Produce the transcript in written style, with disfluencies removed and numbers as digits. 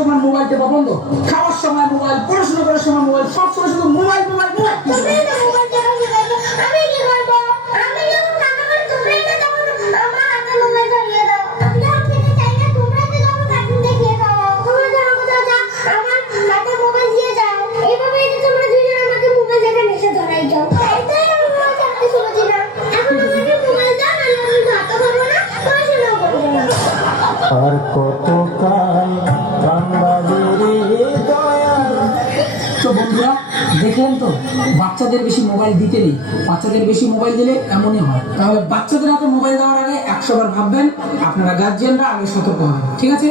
তোমার মোবাইল দেওয়া বন্ধ। খাওয়ার সময় মোবাইল, পড়াশোনা করার সময় মোবাইল, সব সময় শুধু মোবাইল মোবাইল মোবাইল। আমি কি করব? আমি যখন কান্না করি তোমরাই না তখন আমার হাতে মোবাইল ধরিয়ে দাও। আমি যখন খেতে চাই না তোমরা তো তখন কার্টুন দেখিয়ে দাও। তোমরা যখন কোথাও যাও আমার হাতে মোবাইল দিয়ে যাও। এইভাবেই তো তোমরা দুজন আমাকে মোবাইল দেখা নেশা ধরাই যাও। তাই তো আমি মোবাইল ছাড়তে শুনেছি না। এখন আমাকে মোবাইল দাও, নাহলে আমি ভাতও খাবো না, পড়াশোনাও করবো না। আর কতকাল তো বন্ধুরা দেখলেন তো, বাচ্চাদের বেশি মোবাইল দিতে নেই। বাচ্চাদের বেশি মোবাইল দিলে এমনই হয়। তাহলে বাচ্চাদের হাতে মোবাইল দেওয়ার আগে 100 বার ভাববেন। আপনারা গার্জিয়ানরা আগে সতর্ক হবেন, ঠিক আছে?